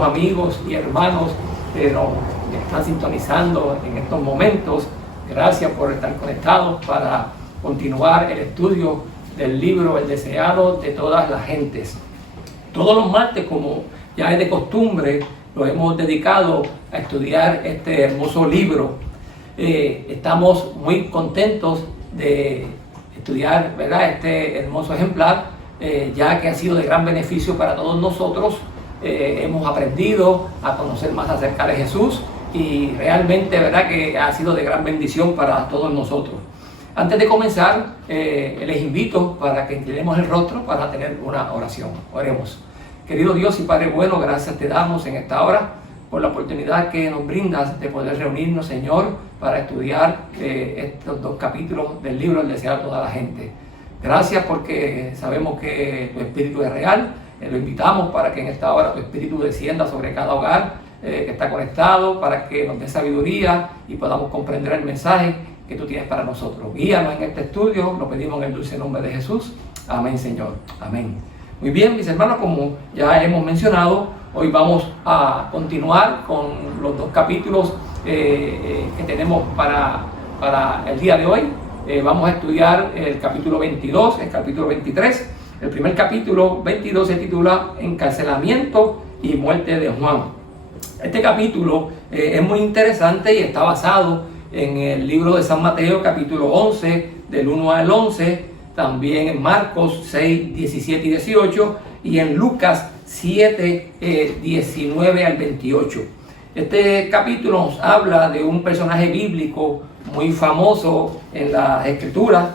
queridos amigos y hermanos que nos están sintonizando en estos momentos. Gracias por estar conectados para continuar el estudio del libro El deseado de todas las gentes. Todos los martes, como ya es de costumbre, lo hemos dedicado a estudiar este hermoso libro. Estamos muy contentos de estudiar, ¿verdad?, este hermoso ejemplar, ya que ha sido de gran beneficio para todos nosotros. Hemos aprendido a conocer más acerca de Jesús y realmente, ¿verdad?, que ha sido de gran bendición para todos nosotros. Antes de comenzar, les invito para que inclinemos el rostro para tener una oración. Oremos. Querido Dios y Padre bueno, gracias te damos en esta hora por la oportunidad que nos brindas de poder reunirnos, Señor, para estudiar estos 2 capítulos del libro El deseado de toda la gente. Gracias porque sabemos que tu Espíritu es real. Lo invitamos para que en esta hora tu Espíritu descienda sobre cada hogar que está conectado, para que nos dé sabiduría y podamos comprender el mensaje que tú tienes para nosotros. Guíanos en este estudio, lo pedimos en el dulce nombre de Jesús. Amén, Señor. Amén. Muy bien, mis hermanos, como ya hemos mencionado, hoy vamos a continuar con los 2 capítulos que tenemos para el día de hoy. Vamos a estudiar el capítulo 22, el capítulo 23. El primer capítulo 22 se titula Encarcelamiento y muerte de Juan. Este capítulo es muy interesante y está basado en el libro de San Mateo, capítulo 11, del 1 al 11, también en Marcos 6, 17 y 18, y en Lucas 7, 19 al 28. Este capítulo nos habla de un personaje bíblico muy famoso en las Escrituras.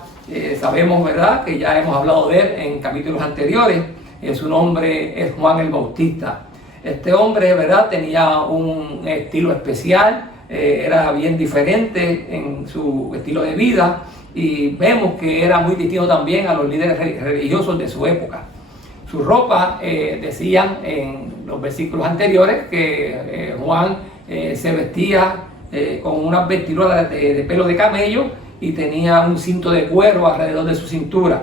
Sabemos, ¿verdad?, que ya hemos hablado de él en capítulos anteriores. Su nombre es Juan el Bautista. Este hombre, ¿verdad?, tenía un estilo especial, era bien diferente en su estilo de vida, y vemos que era muy distinto también a los líderes religiosos de su época. Su ropa, decían en los versículos anteriores, que Juan se vestía con unas vestiduras de pelo de camello y tenía un cinto de cuero alrededor de su cintura.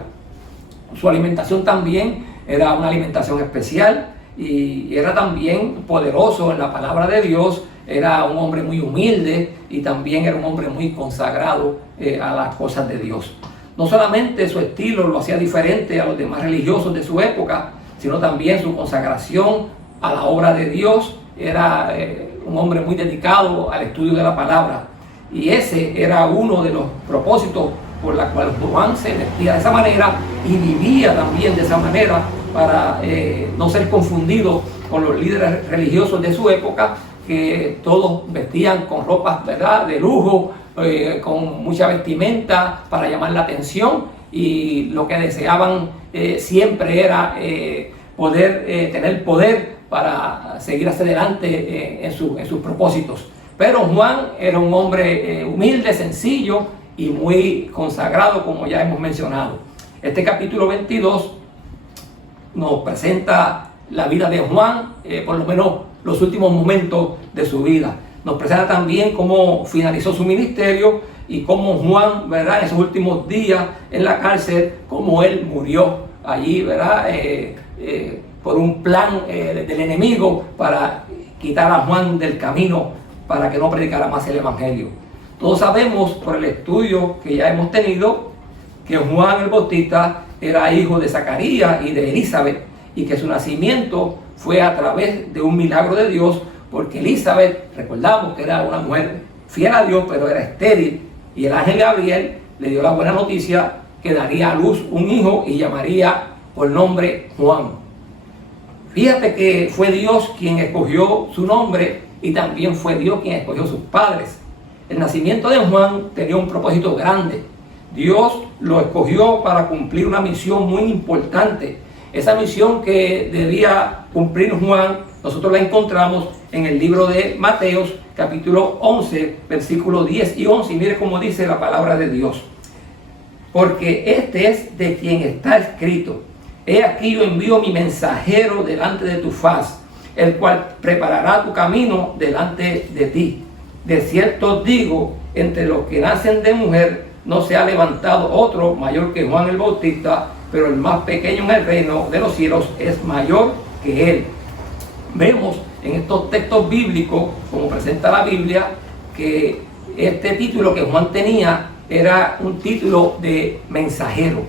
Su alimentación también era una alimentación especial y era también poderoso en la palabra de Dios. Era un hombre muy humilde y también era un hombre muy consagrado a las cosas de Dios. No solamente su estilo lo hacía diferente a los demás religiosos de su época, sino también su consagración a la obra de Dios. Era un hombre muy dedicado al estudio de la palabra. Y ese era uno de los propósitos por la cual Juan se vestía de esa manera y vivía también de esa manera, para no ser confundido con los líderes religiosos de su época, que todos vestían con ropas, ¿verdad?, de lujo, con mucha vestimenta para llamar la atención, y lo que deseaban siempre era tener poder para seguir hacia adelante en sus propósitos. Pero Juan era un hombre humilde, sencillo y muy consagrado, como ya hemos mencionado. Este capítulo 22 nos presenta la vida de Juan, por lo menos los últimos momentos de su vida. Nos presenta también cómo finalizó su ministerio y cómo Juan, ¿verdad?, en esos últimos días en la cárcel, cómo él murió allí, ¿verdad?, por un plan del enemigo para quitar a Juan del camino, para que no predicara más el evangelio. Todos sabemos por el estudio que ya hemos tenido que Juan el Bautista era hijo de Zacarías y de Elizabeth, y que su nacimiento fue a través de un milagro de Dios, porque Elizabeth, recordamos que era una mujer fiel a Dios, pero era estéril, y el ángel Gabriel le dio la buena noticia que daría a luz un hijo y llamaría por nombre Juan. Fíjate que fue Dios quien escogió su nombre y también fue Dios quien escogió sus padres. El nacimiento de Juan tenía un propósito grande. Dios lo escogió para cumplir una misión muy importante. Esa misión que debía cumplir Juan, nosotros la encontramos en el libro de Mateo, capítulo 11, versículos 10 y 11. Y mire cómo dice la palabra de Dios. Porque este es de quien está escrito: he aquí yo envío mi mensajero delante de tu faz, el cual preparará tu camino delante de ti. De cierto os digo, entre los que nacen de mujer no se ha levantado otro mayor que Juan el Bautista, pero el más pequeño en el reino de los cielos es mayor que él. Vemos en estos textos bíblicos, como presenta la Biblia, que este título que Juan tenía era un título de mensajero.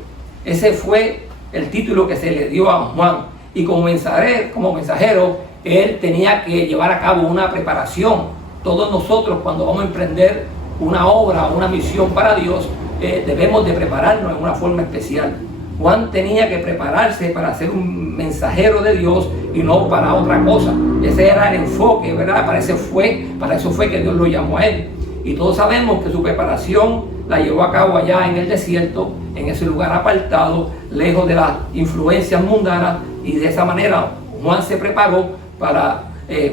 Ese fue el título que se le dio a Juan. Y como mensajero, él tenía que llevar a cabo una preparación. Todos nosotros, cuando vamos a emprender una obra o una misión para Dios, debemos de prepararnos en una forma especial. Juan tenía que prepararse para ser un mensajero de Dios y no para otra cosa. Ese era el enfoque, ¿verdad? Para eso fue que Dios lo llamó a él. Y todos sabemos que su preparación la llevó a cabo allá en el desierto, en ese lugar apartado, lejos de las influencias mundanas, y de esa manera Juan se preparó para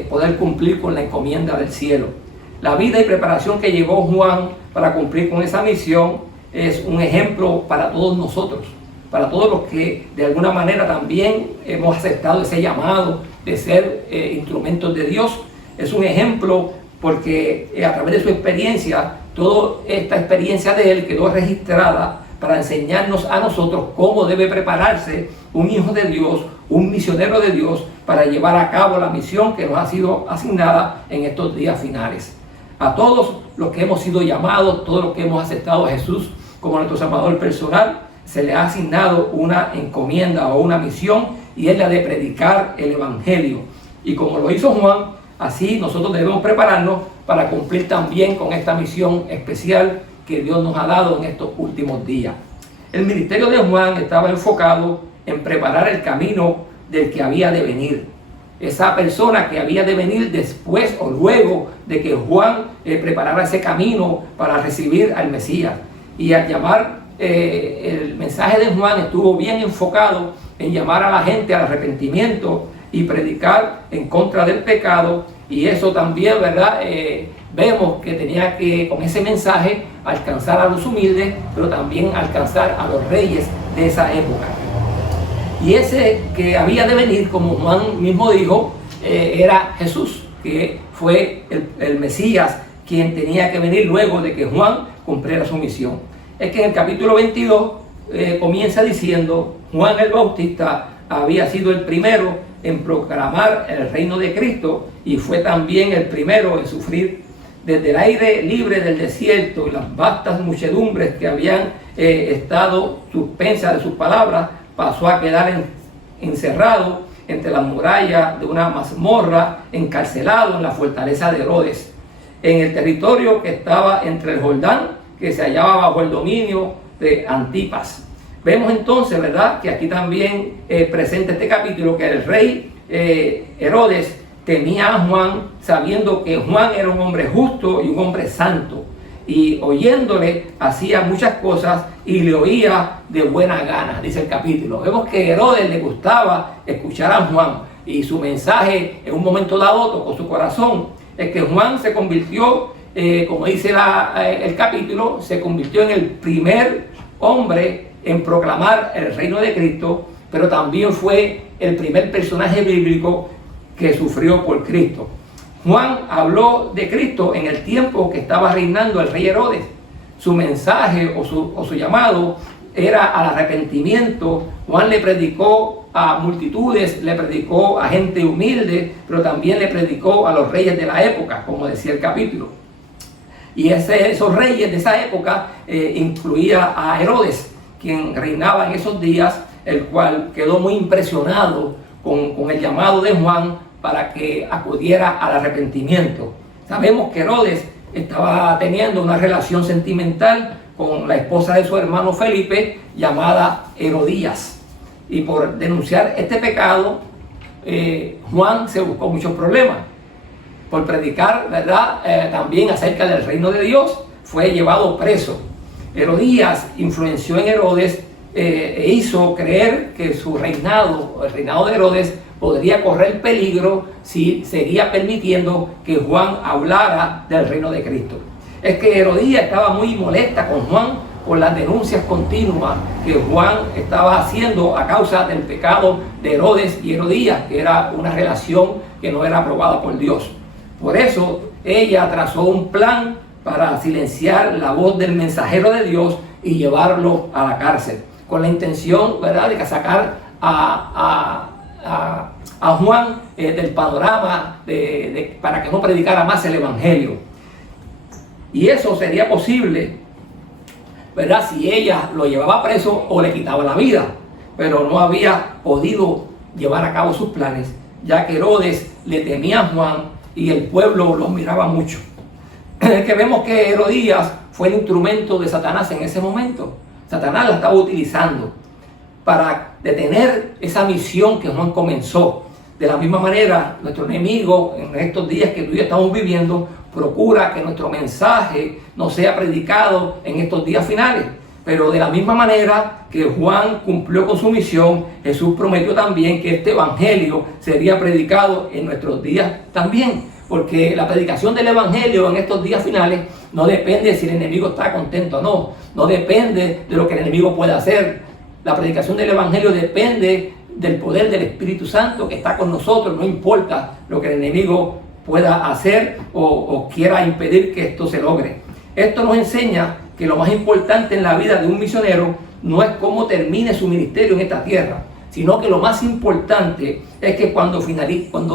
poder cumplir con la encomienda del cielo. La vida y preparación que llevó Juan para cumplir con esa misión es un ejemplo para todos nosotros, para todos los que de alguna manera también hemos aceptado ese llamado de ser instrumentos de Dios. Es un ejemplo porque a través de su experiencia, toda esta experiencia de él quedó registrada para enseñarnos a nosotros cómo debe prepararse un hijo de Dios, un misionero de Dios, para llevar a cabo la misión que nos ha sido asignada en estos días finales. A todos los que hemos sido llamados, todos los que hemos aceptado a Jesús como nuestro Salvador personal, se le ha asignado una encomienda o una misión, y es la de predicar el Evangelio. Y como lo hizo Juan, así nosotros debemos prepararnos para cumplir también con esta misión especial que Dios nos ha dado en estos últimos días. El ministerio de Juan estaba enfocado en preparar el camino del que había de venir. Esa persona que había de venir después o luego de que Juan preparara ese camino para recibir al Mesías. Y al llamar, el mensaje de Juan estuvo bien enfocado en llamar a la gente al arrepentimiento y predicar en contra del pecado. Y eso también, ¿verdad? Vemos que tenía que, con ese mensaje, alcanzar a los humildes, pero también alcanzar a los reyes de esa época. Y ese que había de venir, como Juan mismo dijo, era Jesús, que fue el Mesías, quien tenía que venir luego de que Juan cumpliera su misión. Es que en el capítulo 22 comienza diciendo: Juan el Bautista había sido el primero en proclamar el reino de Cristo, y fue también el primero en sufrir. Desde el aire libre del desierto y las vastas muchedumbres que habían estado suspensas de sus palabras, pasó a quedar encerrado entre las murallas de una mazmorra, encarcelado en la fortaleza de Herodes, en el territorio que estaba entre el Jordán, que se hallaba bajo el dominio de Antipas. Vemos entonces, ¿verdad?, que aquí también presenta este capítulo que el rey Herodes temía a Juan, sabiendo que Juan era un hombre justo y un hombre santo, y oyéndole hacía muchas cosas y le oía de buena gana, dice el capítulo. Vemos que a Herodes le gustaba escuchar a Juan, y su mensaje en un momento dado tocó su corazón. Es que Juan se convirtió, como dice el capítulo, se convirtió en el primer hombre en proclamar el reino de Cristo, pero también fue el primer personaje bíblico que sufrió por Cristo. Juan habló de Cristo en el tiempo que estaba reinando el rey Herodes. Su mensaje o su llamado era al arrepentimiento. Juan le predicó a multitudes, le predicó a gente humilde, pero también le predicó a los reyes de la época, como decía el capítulo. Y esos reyes de esa época incluía a Herodes, quien reinaba en esos días, el cual quedó muy impresionado con el llamado de Juan para que acudiera al arrepentimiento. Sabemos que Herodes estaba teniendo una relación sentimental con la esposa de su hermano Felipe, llamada Herodías. Y por denunciar este pecado, Juan se buscó muchos problemas. Por predicar, ¿verdad?, también acerca del reino de Dios, fue llevado preso. Herodías influenció en Herodes e hizo creer que su reinado, el reinado de Herodes, podría correr peligro si seguía permitiendo que Juan hablara del reino de Cristo. Es que Herodías estaba muy molesta con Juan por las denuncias continuas que Juan estaba haciendo a causa del pecado de Herodes y Herodías, que era una relación que no era aprobada por Dios. Por eso ella trazó un plan para silenciar la voz del mensajero de Dios y llevarlo a la cárcel, con la intención, ¿verdad?, de sacar a a Juan del panorama para que no predicara más el Evangelio. Y eso sería posible, ¿verdad?, si ella lo llevaba preso o le quitaba la vida. Pero no había podido llevar a cabo sus planes, ya que Herodes le temía a Juan y el pueblo lo miraba mucho. Es que vemos que Herodías fue el instrumento de Satanás en ese momento. Satanás la estaba utilizando para detener esa misión que Juan comenzó. De la misma manera, nuestro enemigo en estos días que tú y yo estamos viviendo procura que nuestro mensaje no sea predicado en estos días finales. Pero de la misma manera que Juan cumplió con su misión, Jesús prometió también que este evangelio sería predicado en nuestros días también. Porque la predicación del evangelio en estos días finales no depende de si el enemigo está contento o no. No depende de lo que el enemigo pueda hacer. La predicación del evangelio depende del poder del Espíritu Santo que está con nosotros. No importa lo que el enemigo pueda hacer o quiera impedir que esto se logre. Esto nos enseña que lo más importante en la vida de un misionero no es cómo termine su ministerio en esta tierra, sino que lo más importante es que cuando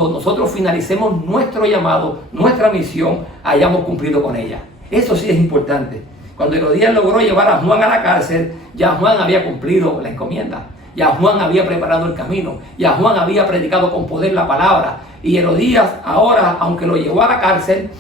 nosotros finalicemos nuestro llamado, nuestra misión, hayamos cumplido con ella. Eso sí es importante. Cuando Herodías logró llevar a Juan a la cárcel, ya Juan había cumplido la encomienda. Ya Juan había preparado el camino. Ya Juan había predicado con poder la palabra. Y Herodías ahora, aunque lo llevó a la cárcel,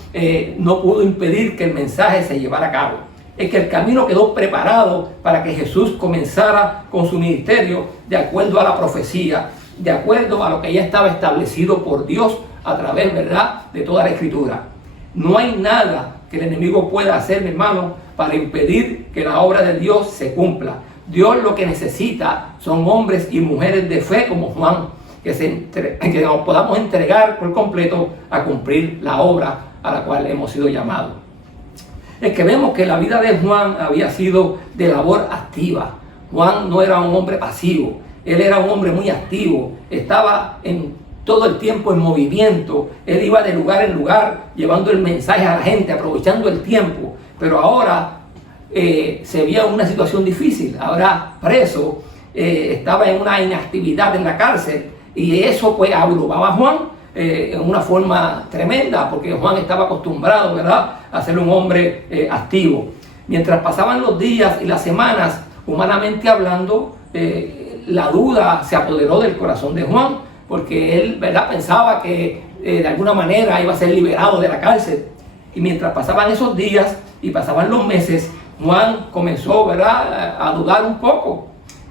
no pudo impedir que el mensaje se llevara a cabo. Es que el camino quedó preparado para que Jesús comenzara con su ministerio de acuerdo a la profecía, de acuerdo a lo que ya estaba establecido por Dios a través, ¿verdad?, de toda la Escritura. No hay nada que el enemigo pueda hacer, mi hermano, para impedir que la obra de Dios se cumpla. Dios lo que necesita son hombres y mujeres de fe como Juan, que nos podamos entregar por completo a cumplir la obra a la cual hemos sido llamados. Es que vemos que la vida de Juan había sido de labor activa. Juan no era un hombre pasivo, él era un hombre muy activo, estaba todo el tiempo en movimiento, él iba de lugar en lugar llevando el mensaje a la gente, aprovechando el tiempo. Pero ahora se veía una situación difícil, ahora preso, estaba en una inactividad en la cárcel y eso pues abrumaba a Juan en una forma tremenda, porque Juan estaba acostumbrado, ¿verdad?, a ser un hombre activo. Mientras pasaban los días y las semanas, humanamente hablando, la duda se apoderó del corazón de Juan, porque él, ¿verdad?, pensaba que de alguna manera iba a ser liberado de la cárcel. Y mientras pasaban esos días y pasaban los meses, Juan comenzó, ¿verdad?, a dudar un poco.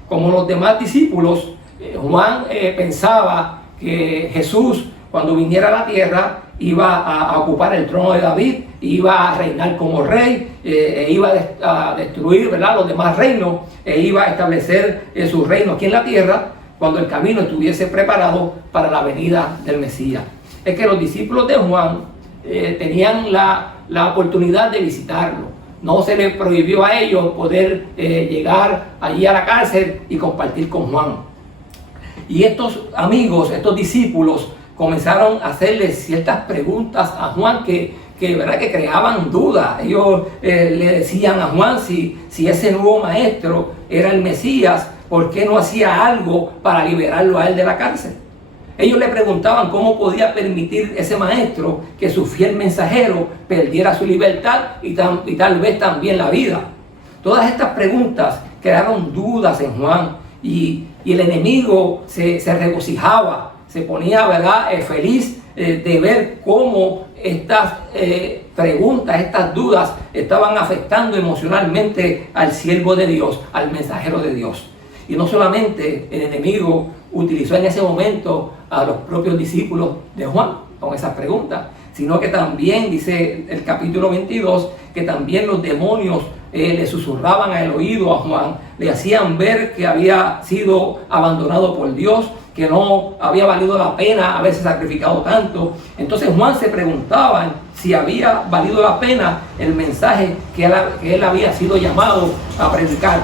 Como los demás discípulos, Juan pensaba que Jesús, cuando viniera a la tierra, iba a ocupar el trono de David, iba a reinar como rey, iba a destruir, ¿verdad?, los demás reinos, iba a establecer su reino aquí en la tierra, cuando el camino estuviese preparado para la venida del Mesías. Es que los discípulos de Juan tenían la oportunidad de visitarlo. No se les prohibió a ellos poder llegar allí a la cárcel y compartir con Juan. Y estos amigos, estos discípulos, comenzaron a hacerle ciertas preguntas a Juan que ¿verdad?, que creaban dudas. Ellos le decían a Juan si ese nuevo maestro era el Mesías, ¿por qué no hacía algo para liberarlo a él de la cárcel? Ellos le preguntaban cómo podía permitir ese maestro que su fiel mensajero perdiera su libertad y tal vez también la vida. Todas estas preguntas crearon dudas en Juan y el enemigo se regocijaba, se ponía, ¿verdad?, feliz de ver cómo estas preguntas, estas dudas estaban afectando emocionalmente al siervo de Dios, al mensajero de Dios. Y no solamente el enemigo utilizó en ese momento a los propios discípulos de Juan con esas preguntas, sino que también, dice el capítulo 22, que también los demonios le susurraban al oído a Juan, le hacían ver que había sido abandonado por Dios, que no había valido la pena haberse sacrificado tanto. Entonces Juan se preguntaba si había valido la pena el mensaje que él había sido llamado a predicar.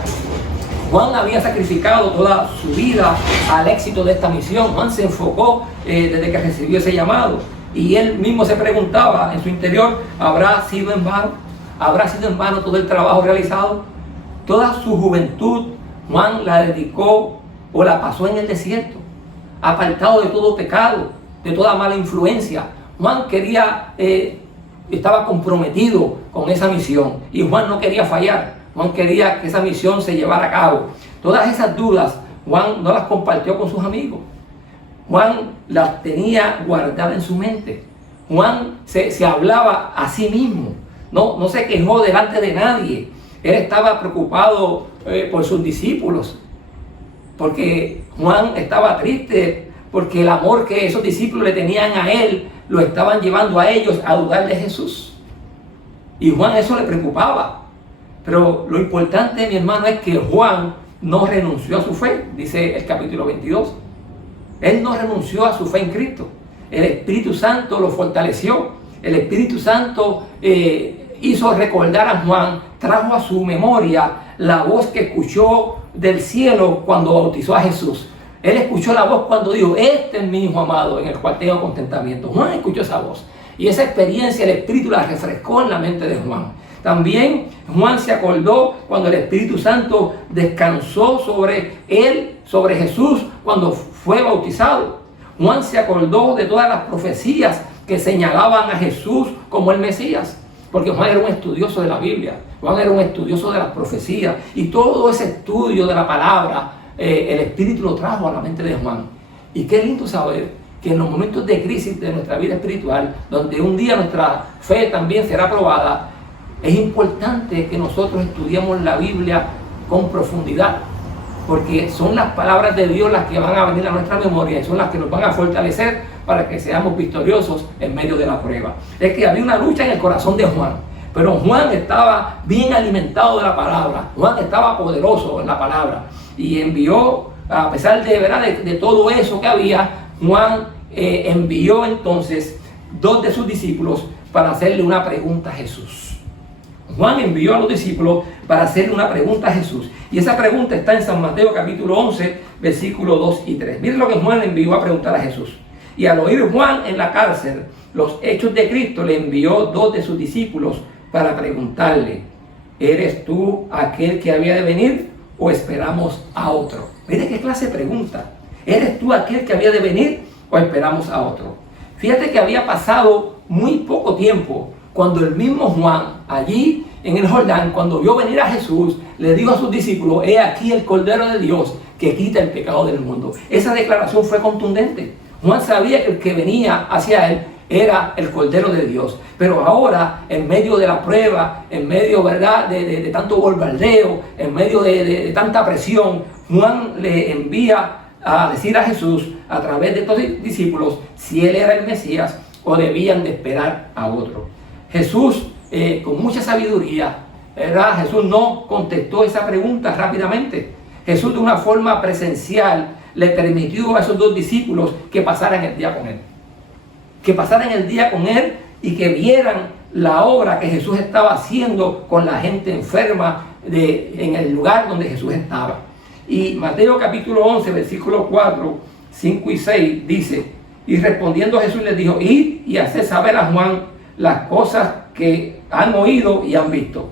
Juan había sacrificado toda su vida al éxito de esta misión. Juan se enfocó desde que recibió ese llamado. Y él mismo se preguntaba en su interior, ¿habrá sido en vano? ¿Habrá sido en vano todo el trabajo realizado? Toda su juventud Juan la dedicó o la pasó en el desierto. apartado de todo pecado, de toda mala influencia. Juan estaba comprometido con esa misión y Juan no quería fallar. Juan quería que esa misión se llevara a cabo. Todas esas dudas Juan no las compartió con sus amigos. Juan las tenía guardadas en su mente. Juan se hablaba a sí mismo. No se quejó delante de nadie. Él estaba preocupado por sus discípulos, porque Juan estaba triste, porque el amor que esos discípulos le tenían a él lo estaban llevando a ellos a dudar de Jesús. Y Juan eso le preocupaba. Pero lo importante, mi hermano, es que Juan no renunció a su fe, dice el capítulo 22. Él no renunció a su fe en Cristo. El Espíritu Santo lo fortaleció. El Espíritu Santo hizo recordar a Juan, trajo a su memoria la voz que escuchó del cielo cuando bautizó a Jesús. Él escuchó la voz cuando dijo: este es mi Hijo amado, en el cual tengo contentamiento. Juan escuchó esa voz. Y esa experiencia el Espíritu la refrescó en la mente de Juan. También Juan se acordó cuando el Espíritu Santo descansó sobre él, sobre Jesús, cuando fue bautizado. Juan se acordó de todas las profecías que señalaban a Jesús como el Mesías, porque Juan era un estudioso de la Biblia. Juan era un estudioso de las profecías, y todo ese estudio de la palabra, el Espíritu lo trajo a la mente de Juan. Y qué lindo saber que en los momentos de crisis de nuestra vida espiritual, donde un día nuestra fe también será probada, es importante que nosotros estudiemos la Biblia con profundidad, porque son las palabras de Dios las que van a venir a nuestra memoria y son las que nos van a fortalecer para que seamos victoriosos en medio de la prueba. Es que había una lucha en el corazón de Juan, pero Juan estaba bien alimentado de la palabra. Juan estaba poderoso en la palabra y envió, a pesar de todo eso que había, Juan envió entonces 2 de sus discípulos para hacerle una pregunta a Jesús. Juan envió a los discípulos para hacerle una pregunta a Jesús. Y esa pregunta está en San Mateo capítulo 11, versículos 2 y 3. Miren lo que Juan le envió a preguntar a Jesús. Y al oír Juan en la cárcel los hechos de Cristo, le envió 2 de sus discípulos para preguntarle: ¿eres tú aquel que había de venir o esperamos a otro? Mire qué clase de pregunta. ¿Eres tú aquel que había de venir o esperamos a otro? Fíjate que había pasado muy poco tiempo cuando el mismo Juan, allí en el Jordán, cuando vio venir a Jesús, le dijo a sus discípulos: he aquí el Cordero de Dios que quita el pecado del mundo. Esa declaración fue contundente. Juan sabía que el que venía hacia él era el Cordero de Dios. Pero ahora, en medio de la prueba, en medio, ¿verdad?, de tanto bombardeo, en medio de tanta presión, Juan le envía a decir a Jesús, a través de estos discípulos, si él era el Mesías o debían de esperar a otro. Jesús, con mucha sabiduría, ¿verdad?, Jesús no contestó esa pregunta rápidamente. Jesús, de una forma presencial, le permitió a esos 2 discípulos que pasaran el día con él. Que pasaran el día con él y que vieran la obra que Jesús estaba haciendo con la gente enferma en el lugar donde Jesús estaba. Y Mateo capítulo 11, versículos 4, 5 y 6 dice: y respondiendo Jesús les dijo: id y haced saber a Juan las cosas que han oído y han visto.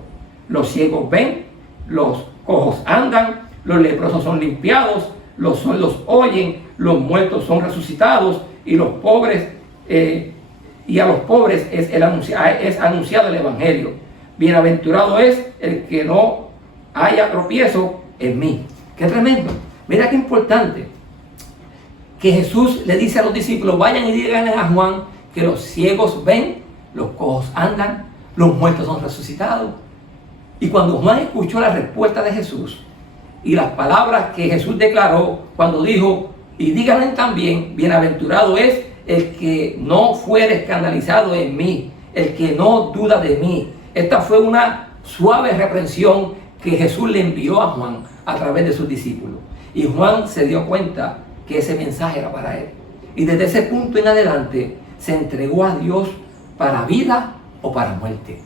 Los ciegos ven, los cojos andan, los leprosos son limpiados, los sordos oyen, los muertos son resucitados, y los pobres y a los pobres es anunciado el Evangelio. Bienaventurado es el que no haya tropiezo en mí. ¡Qué tremendo! Mira qué importante que Jesús le dice a los discípulos: vayan y díganle a Juan que los ciegos ven, los cojos andan, los muertos son resucitados. Y cuando Juan escuchó la respuesta de Jesús y las palabras que Jesús declaró cuando dijo: y díganle también, bienaventurado es el que no fuere escandalizado en mí, el que no duda de mí. Esta fue una suave reprensión que Jesús le envió a Juan a través de sus discípulos. Y Juan se dio cuenta que ese mensaje era para él. Y desde ese punto en adelante se entregó a Dios para vida o para muerte.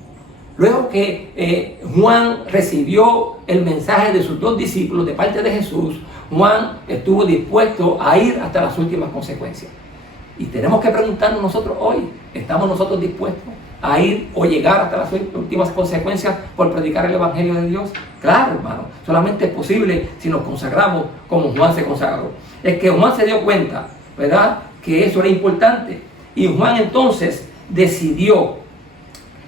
Luego que Juan recibió el mensaje de sus 2 discípulos de parte de Jesús, Juan estuvo dispuesto a ir hasta las últimas consecuencias. Y tenemos que preguntarnos nosotros hoy: ¿estamos nosotros dispuestos a ir o llegar hasta las últimas consecuencias por predicar el Evangelio de Dios? Claro, hermano, solamente es posible si nos consagramos como Juan se consagró. Es que Juan se dio cuenta ¿verdad?, que eso era importante. Y Juan entonces decidió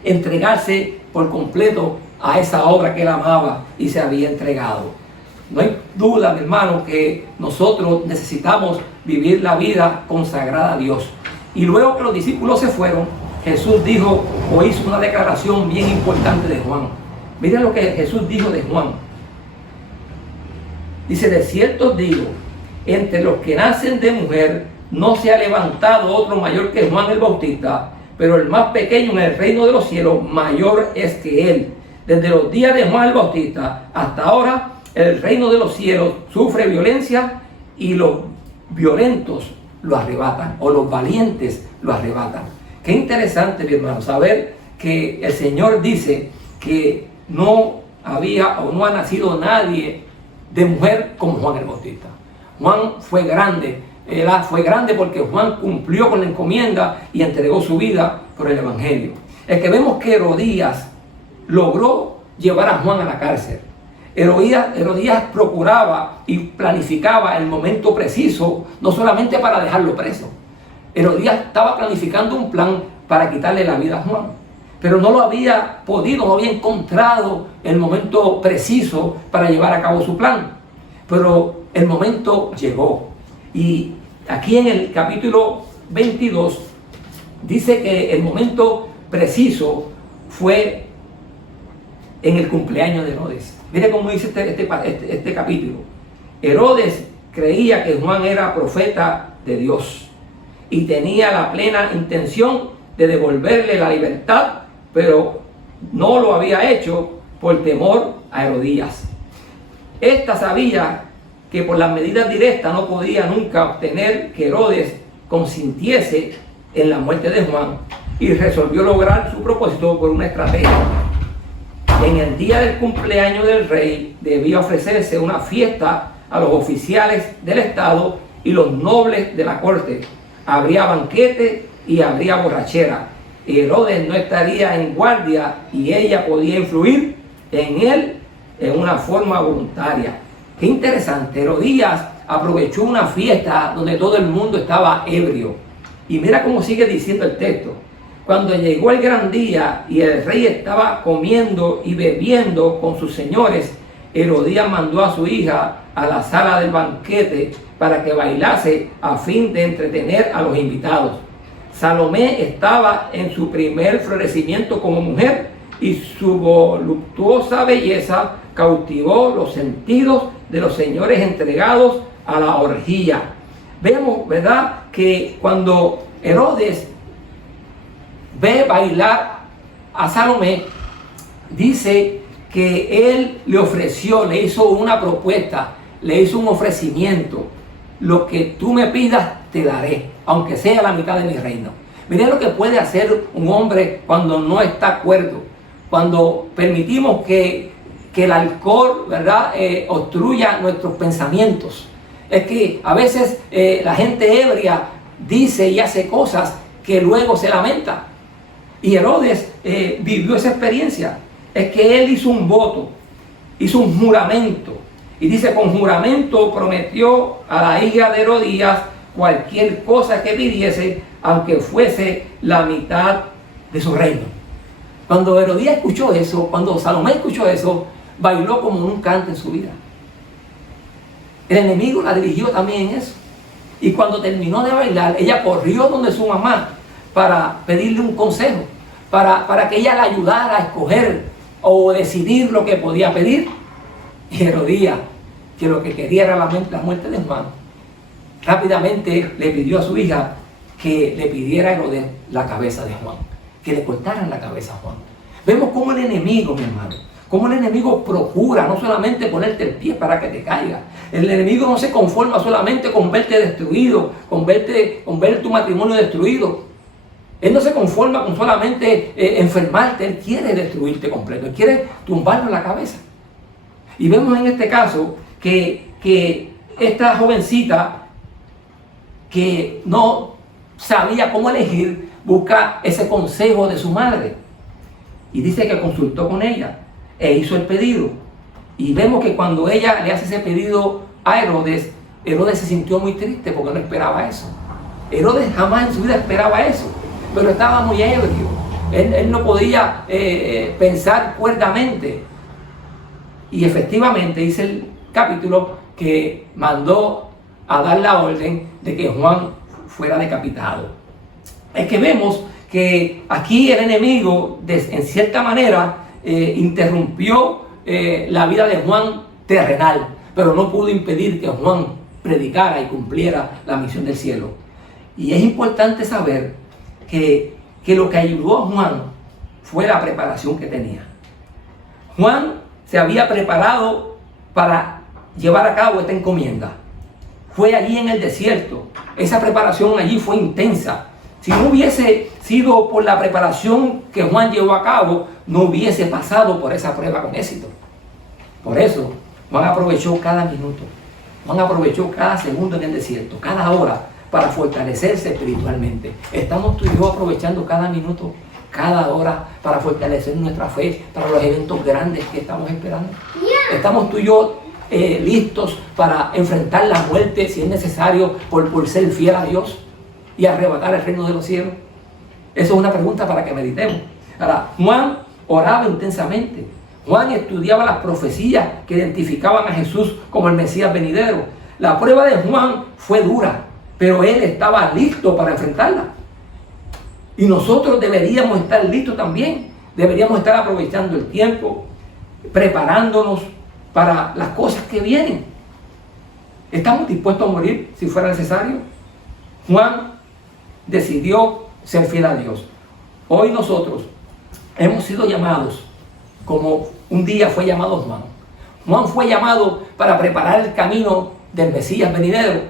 entregarse por completo a esa obra que él amaba y se había entregado. No hay duda, mi hermano, que nosotros necesitamos vivir la vida consagrada a Dios. Y luego que los discípulos se fueron, Jesús dijo o hizo una declaración bien importante de Juan. Miren lo que Jesús dijo de Juan. Dice: de cierto os digo, entre los que nacen de mujer no se ha levantado otro mayor que Juan el Bautista, pero el más pequeño en el reino de los cielos mayor es que él. Desde los días de Juan el Bautista hasta ahora, el reino de los cielos sufre violencia y los violentos lo arrebatan, o los valientes lo arrebatan. Qué interesante, mi hermano, saber que el Señor dice que no había o no ha nacido nadie de mujer como Juan el Bautista. Juan fue grande porque Juan cumplió con la encomienda y entregó su vida por el Evangelio. Es que vemos que Herodías logró llevar a Juan a la cárcel. Herodías procuraba y planificaba el momento preciso, no solamente para dejarlo preso. Herodías estaba planificando un plan para quitarle la vida a Juan, pero no lo había podido, no había encontrado el momento preciso para llevar a cabo su plan. Pero el momento llegó. Y aquí en el capítulo 22 dice que el momento preciso fue en el cumpleaños de Herodes. Mire cómo dice este capítulo. Herodes creía que Juan era profeta de Dios y tenía la plena intención de devolverle la libertad, pero no lo había hecho por temor a Herodías. Esta sabía que por las medidas directas no podía nunca obtener que Herodes consintiese en la muerte de Juan, y resolvió lograr su propósito por una estrategia. En el día del cumpleaños del rey debía ofrecerse una fiesta a los oficiales del estado y los nobles de la corte. Habría banquete y habría borrachera. Herodes no estaría en guardia y ella podía influir en él en una forma voluntaria. Qué interesante. Herodías aprovechó una fiesta donde todo el mundo estaba ebrio. Y mira cómo sigue diciendo el texto. Cuando llegó el gran día y el rey estaba comiendo y bebiendo con sus señores, Herodías mandó a su hija a la sala del banquete para que bailase a fin de entretener a los invitados. Salomé estaba en su primer florecimiento como mujer y su voluptuosa belleza cautivó los sentidos de los señores entregados a la orgía. Vemos, ¿verdad?, que cuando Herodes ve bailar a Salomé, dice que él le ofreció, le hizo una propuesta, le hizo un ofrecimiento. Lo que tú me pidas te daré, aunque sea la mitad de mi reino. Miren lo que puede hacer un hombre cuando no está acuerdo, cuando permitimos que el alcohol, ¿verdad?, obstruya nuestros pensamientos. Es que a veces la gente ebria dice y hace cosas que luego se lamenta. Y Herodes vivió esa experiencia. Es que él hizo un voto, hizo un juramento. Y dice, con juramento prometió a la hija de Herodías cualquier cosa que pidiese, aunque fuese la mitad de su reino. Cuando Herodías escuchó eso, cuando Salomé escuchó eso, bailó como nunca antes en su vida. El enemigo la dirigió también en eso. Y cuando terminó de bailar, ella corrió donde su mamá para pedirle un consejo, para que ella la ayudara a escoger o decidir lo que podía pedir. Y Herodías, que lo que quería era la muerte de Juan, rápidamente le pidió a su hija que le pidiera a Herodes la cabeza de Juan, que le cortaran la cabeza a Juan. Vemos cómo el enemigo, mi hermano, cómo el enemigo procura no solamente ponerte el pie para que te caiga. El enemigo no se conforma solamente con verte destruido, con ver tu matrimonio destruido. Él no se conforma con solamente enfermarte. Él quiere destruirte completo. Él quiere tumbarlo en la cabeza. Y vemos en este caso que esta jovencita que no sabía cómo elegir, busca ese consejo de su madre. Y dice que consultó con ella e hizo el pedido. Y vemos que cuando ella le hace ese pedido a Herodes, Herodes se sintió muy triste porque no esperaba eso. Herodes jamás en su vida esperaba eso, pero estaba muy ebrio. Él no podía pensar cuerdamente. Y efectivamente dice el capítulo que mandó a dar la orden de que Juan fuera decapitado. Es que vemos que aquí el enemigo, en cierta manera, interrumpió la vida de Juan terrenal, pero no pudo impedir que Juan predicara y cumpliera la misión del cielo. Y es importante saber que lo que ayudó a Juan fue la preparación que tenía. Juan se había preparado para llevar a cabo esta encomienda. Fue allí en el desierto. Esa preparación allí fue intensa. Si no hubiese sido por la preparación que Juan llevó a cabo, no hubiese pasado por esa prueba con éxito. Por eso, Juan aprovechó cada minuto. Juan aprovechó cada segundo en el desierto, cada hora, para fortalecerse espiritualmente. Estamos tú y yo aprovechando cada minuto, cada hora, para fortalecer nuestra fe, para los eventos grandes que estamos esperando. Estamos tú y yo listos para enfrentar la muerte si es necesario por ser fiel a Dios y arrebatar el reino de los cielos. Eso es una pregunta para que meditemos. Ahora, Juan oraba intensamente. Juan estudiaba las profecías que identificaban a Jesús como el Mesías venidero. La prueba de Juan fue dura, pero él estaba listo para enfrentarla. Y nosotros deberíamos estar listos también. Deberíamos estar aprovechando el tiempo, preparándonos para las cosas que vienen. ¿Estamos dispuestos a morir si fuera necesario? Juan decidió ser fiel a Dios. Hoy nosotros hemos sido llamados como un día fue llamado Juan. Juan fue llamado para preparar el camino del Mesías venidero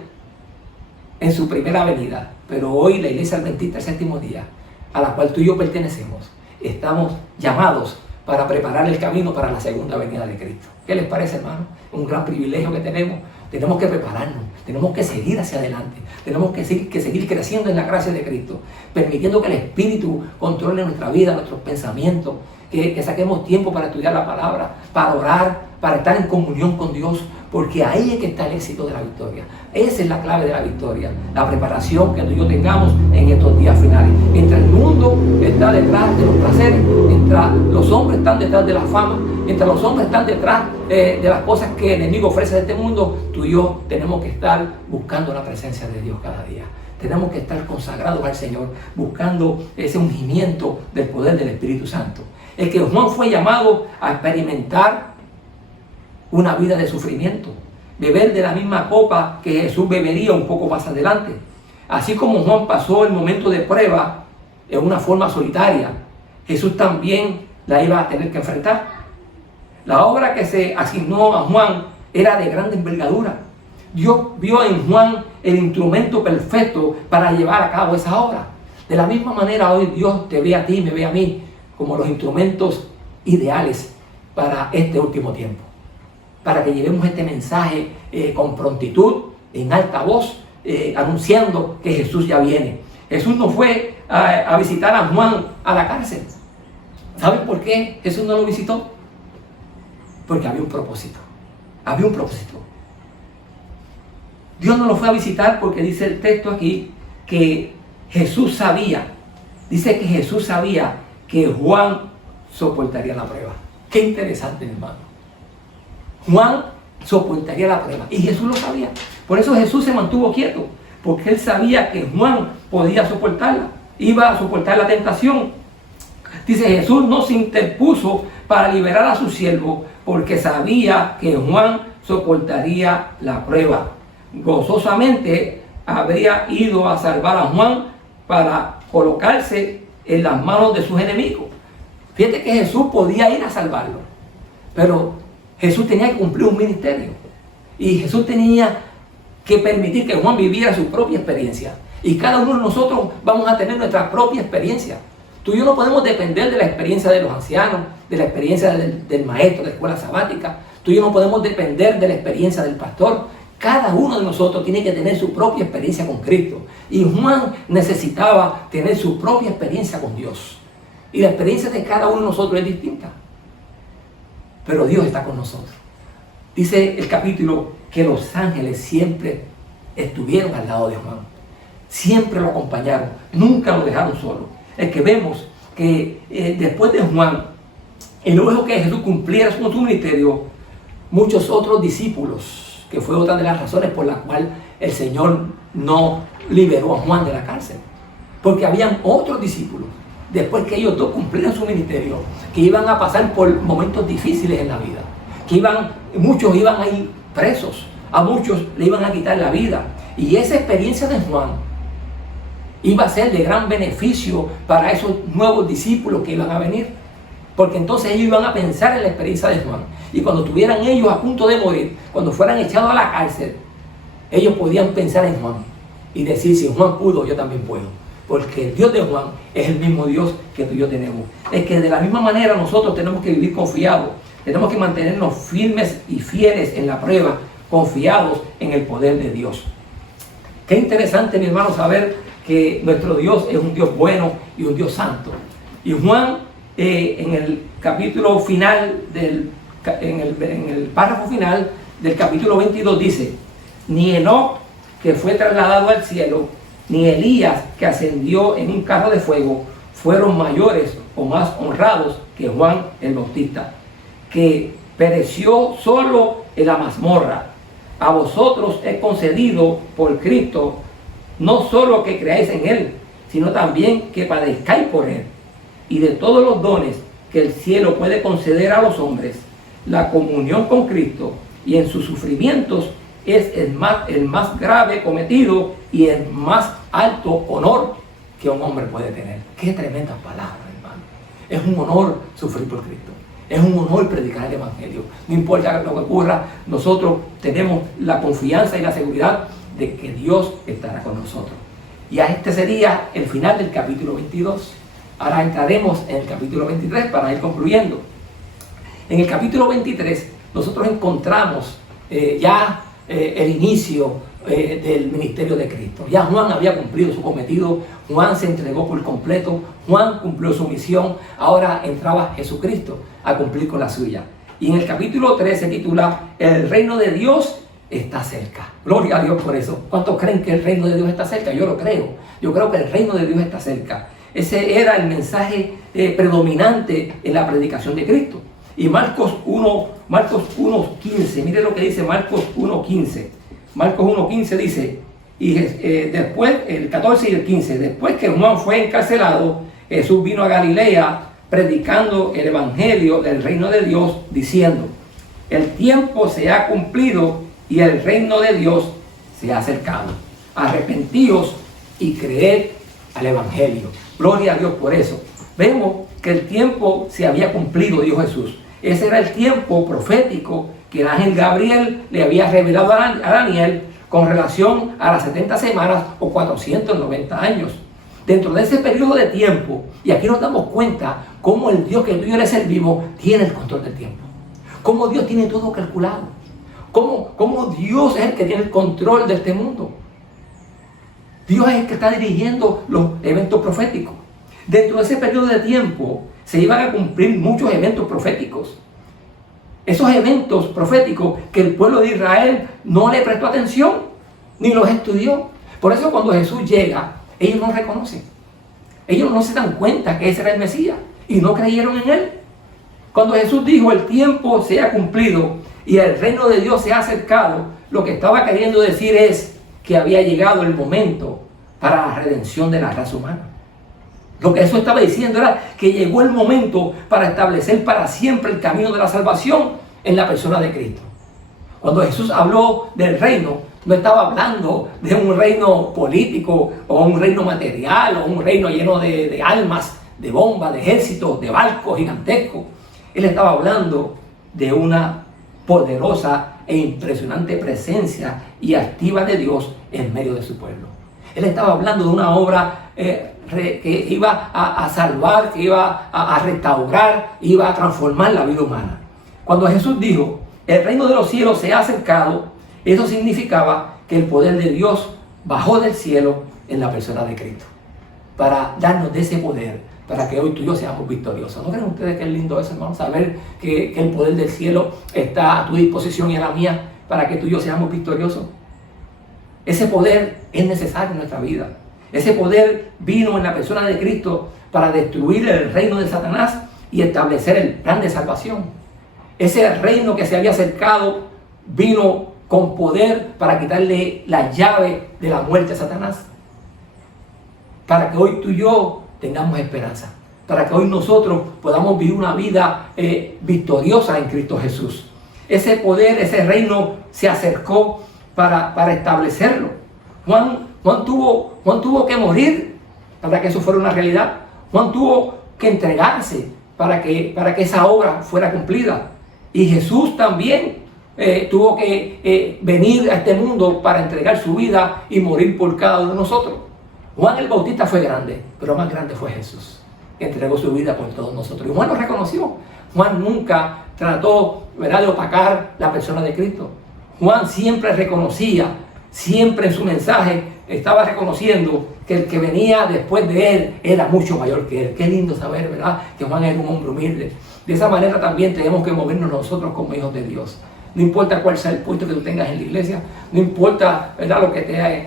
en su primera venida. Pero hoy la Iglesia Adventista del Séptimo Día, a la cual tú y yo pertenecemos, estamos llamados para preparar el camino para la segunda venida de Cristo. ¿Qué les parece, hermano? Un gran privilegio que tenemos. Tenemos que prepararnos, tenemos que seguir hacia adelante, tenemos que seguir creciendo en la gracia de Cristo, permitiendo que el Espíritu controle nuestra vida, nuestros pensamientos, que saquemos tiempo para estudiar la palabra, para orar, para estar en comunión con Dios, porque ahí es que está el éxito de la victoria. Esa es la clave de la victoria, la preparación que tú y yo tengamos en estos días finales. Mientras el mundo está detrás de los placeres, mientras los hombres están detrás de la fama, mientras los hombres están detrás de las cosas que el enemigo ofrece de este mundo, tú y yo tenemos que estar buscando la presencia de Dios cada día. Tenemos que estar consagrados al Señor, buscando ese ungimiento del poder del Espíritu Santo. El que Juan fue llamado a experimentar una vida de sufrimiento, beber de la misma copa que Jesús bebería un poco más adelante. Así como Juan pasó el momento de prueba en una forma solitaria, Jesús también la iba a tener que enfrentar. La obra que se asignó a Juan era de grande envergadura. Dios vio en Juan el instrumento perfecto para llevar a cabo esa obra. De la misma manera hoy Dios te ve a ti, me ve a mí, como los instrumentos ideales para este último tiempo. Para que llevemos este mensaje con prontitud, en alta voz, anunciando que Jesús ya viene. Jesús no fue a visitar a Juan a la cárcel. ¿Saben por qué Jesús no lo visitó? Porque había un propósito. Había un propósito. Dios no lo fue a visitar porque dice el texto aquí que Jesús sabía. Dice que Jesús sabía que Juan soportaría la prueba. Qué interesante, hermano. Juan soportaría la prueba y Jesús lo sabía. Por eso Jesús se mantuvo quieto, porque él sabía que Juan podía soportarla, iba a soportar la tentación. Dice, Jesús no se interpuso para liberar a su siervo, porque sabía que Juan soportaría la prueba. Gozosamente habría ido a salvar a Juan para colocarse en las manos de sus enemigos. Fíjate que Jesús podía ir a salvarlo, pero Jesús tenía que cumplir un ministerio. Y Jesús tenía que permitir que Juan viviera su propia experiencia. Y cada uno de nosotros vamos a tener nuestra propia experiencia. Tú y yo no podemos depender de la experiencia de los ancianos, de la experiencia del maestro de la escuela sabática. Tú y yo no podemos depender de la experiencia del pastor. Cada uno de nosotros tiene que tener su propia experiencia con Cristo. Y Juan necesitaba tener su propia experiencia con Dios. Y la experiencia de cada uno de nosotros es distinta. Pero Dios está con nosotros. Dice el capítulo que los ángeles siempre estuvieron al lado de Juan. Siempre lo acompañaron, nunca lo dejaron solo. Es que vemos que después de Juan, y luego que Jesús cumpliera con su ministerio, muchos otros discípulos, que fue otra de las razones por la cual el Señor no liberó a Juan de la cárcel. Porque habían otros discípulos, después que ellos dos cumplieran su ministerio, que iban a pasar por momentos difíciles en la vida, que muchos iban a ir presos, a muchos le iban a quitar la vida. Y esa experiencia de Juan iba a ser de gran beneficio para esos nuevos discípulos que iban a venir, porque entonces ellos iban a pensar en la experiencia de Juan, y cuando estuvieran ellos a punto de morir, cuando fueran echados a la cárcel, ellos podían pensar en Juan y decir: si Juan pudo, yo también puedo, porque el Dios de Juan es el mismo Dios que tú y yo tenemos. Es que de la misma manera nosotros tenemos que vivir confiados, tenemos que mantenernos firmes y fieles en la prueba, confiados en el poder de Dios. Qué interesante, mi hermano, saber que nuestro Dios es un Dios bueno y un Dios santo. Y Juan, en el capítulo final, en el párrafo final del capítulo 22 dice: ni Enoc, que fue trasladado al cielo, ni Elías, que ascendió en un carro de fuego, fueron mayores o más honrados que Juan el Bautista, que pereció solo en la mazmorra. A vosotros he concedido por Cristo no solo que creáis en Él, sino también que padezcáis por Él. Y de todos los dones que el cielo puede conceder a los hombres, la comunión con Cristo y en sus sufrimientos es el más grave cometido y el más alto honor que un hombre puede tener. Qué tremendas palabras, hermano. Es un honor sufrir por Cristo. Es un honor predicar el Evangelio. No importa lo que ocurra, nosotros tenemos la confianza y la seguridad de que Dios estará con nosotros. Y este sería el final del capítulo 22. Ahora entraremos en el capítulo 23 para ir concluyendo. En el capítulo 23 nosotros encontramos el inicio del ministerio de Cristo. Ya Juan había cumplido su cometido, Juan se entregó por completo, Juan cumplió su misión, ahora entraba Jesucristo a cumplir con la suya. Y en el capítulo 3 se titula: el reino de Dios está cerca. Gloria a Dios por eso. ¿Cuántos creen que el reino de Dios está cerca? Yo lo creo. Yo creo que el reino de Dios está cerca. Ese era el mensaje predominante en la predicación de Cristo. Y Marcos 1:15, mire lo que dice Marcos 1:15. Marcos 1:15 dice, y después, el 14 y el 15, después que Juan fue encarcelado, Jesús vino a Galilea predicando el evangelio del reino de Dios, diciendo: el tiempo se ha cumplido y el reino de Dios se ha acercado. Arrepentíos y creed al evangelio. Gloria a Dios por eso. Vemos que el tiempo se había cumplido, dijo Jesús. Ese era el tiempo profético que el ángel Gabriel le había revelado a Daniel con relación a las 70 semanas o 490 años. Dentro de ese periodo de tiempo, y aquí nos damos cuenta cómo el Dios que tú y yo le servimos tiene el control del tiempo. Cómo Dios tiene todo calculado. Cómo Dios es el que tiene el control de este mundo. Dios es el que está dirigiendo los eventos proféticos. Dentro de ese periodo de tiempo se iban a cumplir muchos eventos proféticos. Esos eventos proféticos que el pueblo de Israel no le prestó atención ni los estudió. Por eso cuando Jesús llega, ellos no reconocen. Ellos no se dan cuenta que ese era el Mesías y no creyeron en él. Cuando Jesús dijo: el tiempo se ha cumplido y el reino de Dios se ha acercado, lo que estaba queriendo decir es que había llegado el momento para la redención de la raza humana. Lo que eso estaba diciendo era que llegó el momento para establecer para siempre el camino de la salvación en la persona de Cristo. Cuando Jesús habló del reino, no estaba hablando de un reino político o un reino material o un reino lleno de almas, de bombas, de ejércitos, de barcos gigantescos. Él estaba hablando de una poderosa e impresionante presencia y activa de Dios en medio de su pueblo. Él estaba hablando de una obra que iba a salvar, que iba a restaurar, iba a transformar la vida humana. Cuando Jesús dijo: el reino de los cielos se ha acercado, eso significaba que el poder de Dios bajó del cielo en la persona de Cristo para darnos de ese poder, para que hoy tú y yo seamos victoriosos. ¿No creen ustedes que es lindo eso, hermano? Saber que el poder del cielo está a tu disposición y a la mía, para que tú y yo seamos victoriosos. Ese poder es necesario en nuestra vida. Ese poder vino en la persona de Cristo para destruir el reino de Satanás y establecer el plan de salvación. Ese reino que se había acercado vino con poder para quitarle la llave de la muerte a Satanás. Para que hoy tú y yo tengamos esperanza. Para que hoy nosotros podamos vivir una vida victoriosa en Cristo Jesús. Ese poder, ese reino se acercó para establecerlo. Juan tuvo que morir para que eso fuera una realidad. Juan tuvo que entregarse para que esa obra fuera cumplida. Y Jesús también tuvo que venir a este mundo para entregar su vida y morir por cada uno de nosotros. Juan el Bautista fue grande, pero más grande fue Jesús, que entregó su vida por todos nosotros. Y Juan lo reconoció. Juan nunca trató, ¿verdad?, de opacar la persona de Cristo. Juan siempre reconocía, siempre en su mensaje estaba reconociendo que el que venía después de él era mucho mayor que él. Qué lindo saber, ¿verdad?, que Juan era un hombre humilde. De esa manera también tenemos que movernos nosotros como hijos de Dios. No importa cuál sea el puesto que tú tengas en la iglesia, no importa, ¿verdad?, lo que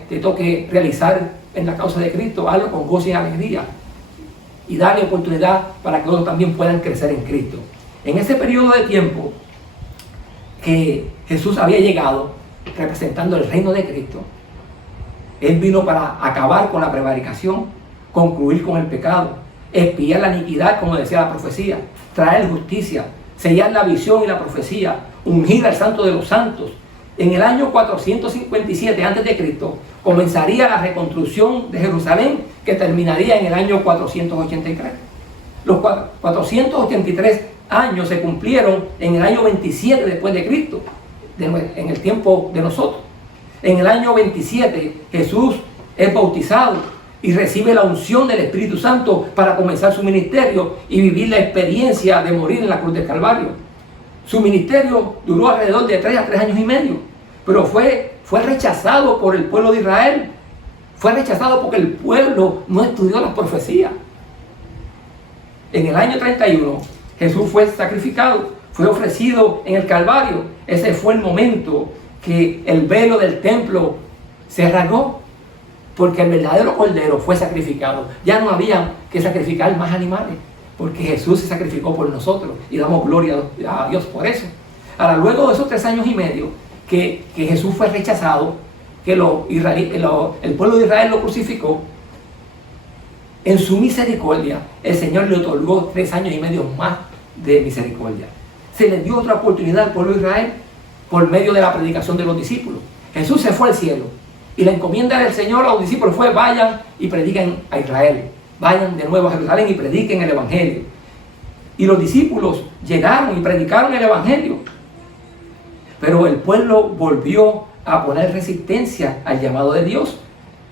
te toque realizar en la causa de Cristo, hazlo con gozo y alegría. Y darle oportunidad para que otros también puedan crecer en Cristo. En ese periodo de tiempo que Jesús había llegado representando el reino de Cristo, Él vino para acabar con la prevaricación, concluir con el pecado, expiar la iniquidad, como decía la profecía, traer justicia, sellar la visión y la profecía, ungir al Santo de los Santos. En el año 457 a.C. comenzaría la reconstrucción de Jerusalén, que terminaría en el año 483. Los 483 años se cumplieron en el año 27 después de Cristo, en el tiempo de nosotros. En el año 27 Jesús es bautizado y recibe la unción del Espíritu Santo para comenzar su ministerio y vivir la experiencia de morir en la cruz del Calvario. Su ministerio duró alrededor de 3 a 3 años y medio, pero fue rechazado por el pueblo de Israel. Fue rechazado porque el pueblo no estudió las profecías. En el año 31 Jesús fue sacrificado, fue ofrecido en el Calvario. Ese fue el momento que el velo del templo se rasgó, porque el verdadero cordero fue sacrificado. Ya no había que sacrificar más animales, porque Jesús se sacrificó por nosotros y damos gloria a Dios por eso. Ahora, luego de esos 3 años y medio que Jesús fue rechazado, que el pueblo de Israel lo crucificó, en su misericordia el Señor le otorgó 3 años y medio más de misericordia. Se le dio otra oportunidad al pueblo de Israel por medio de la predicación de los discípulos. Jesús se fue al cielo y la encomienda del Señor a los discípulos fue: vayan y prediquen a Israel, vayan de nuevo a Jerusalén y prediquen el Evangelio. Y los discípulos llegaron y predicaron el Evangelio, pero el pueblo volvió a poner resistencia al llamado de Dios.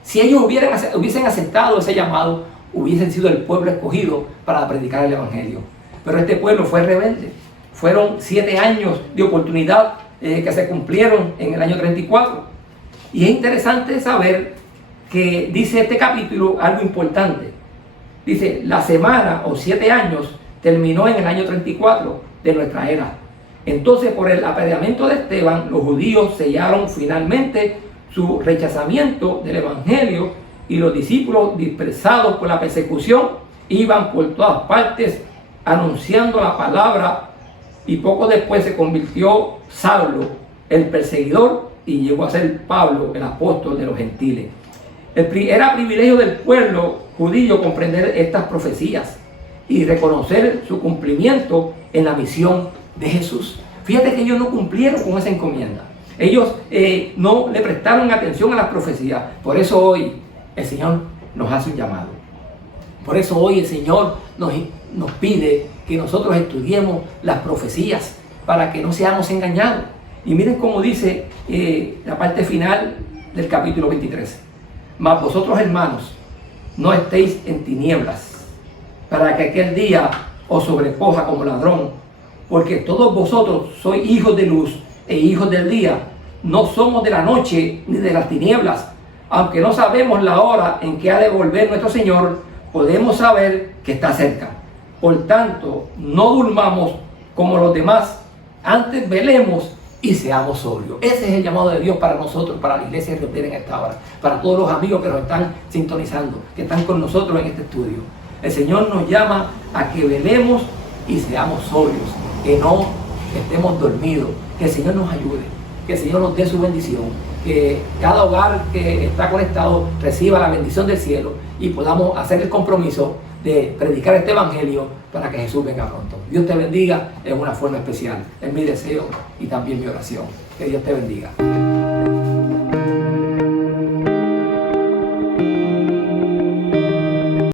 Si ellos hubiesen aceptado ese llamado, hubiesen sido el pueblo escogido para predicar el Evangelio. Pero este pueblo fue rebelde. Fueron 7 años de oportunidad que se cumplieron en el año 34. Y es interesante saber que dice este capítulo algo importante. Dice: la semana o 7 años terminó en el año 34 de nuestra era. Entonces, por el apedreamiento de Esteban, los judíos sellaron finalmente su rechazamiento del Evangelio, y los discípulos, dispersados por la persecución, iban por todas partes anunciando la palabra. Y poco después se convirtió Saulo, el perseguidor, y llegó a ser Pablo, el apóstol de los gentiles. Era privilegio del pueblo judío comprender estas profecías y reconocer su cumplimiento en la misión de Jesús. Fíjate que ellos no cumplieron con esa encomienda. Ellos no le prestaron atención a las profecías. Por eso hoy el Señor nos hace un llamado. Por eso hoy el Señor nos pide que nosotros estudiemos las profecías para que no seamos engañados. Y miren cómo dice la parte final del capítulo 23. Mas vosotros, hermanos, no estéis en tinieblas, para que aquel día os sobrecoja como ladrón, porque todos vosotros sois hijos de luz e hijos del día. No somos de la noche ni de las tinieblas. Aunque no sabemos la hora en que ha de volver nuestro Señor, podemos saber que está cerca. Por tanto, no durmamos como los demás, antes velemos y seamos sobrios. Ese es el llamado de Dios para nosotros, para la iglesia que tienen esta hora, para todos los amigos que nos están sintonizando, que están con nosotros en este estudio. El Señor nos llama a que velemos y seamos sobrios, que no estemos dormidos, que el Señor nos ayude, que el Señor nos dé su bendición, que cada hogar que está conectado reciba la bendición del cielo y podamos hacer el compromiso de predicar este evangelio para que Jesús venga pronto. Dios te bendiga en una forma especial. Es mi deseo y también mi oración. Que Dios te bendiga.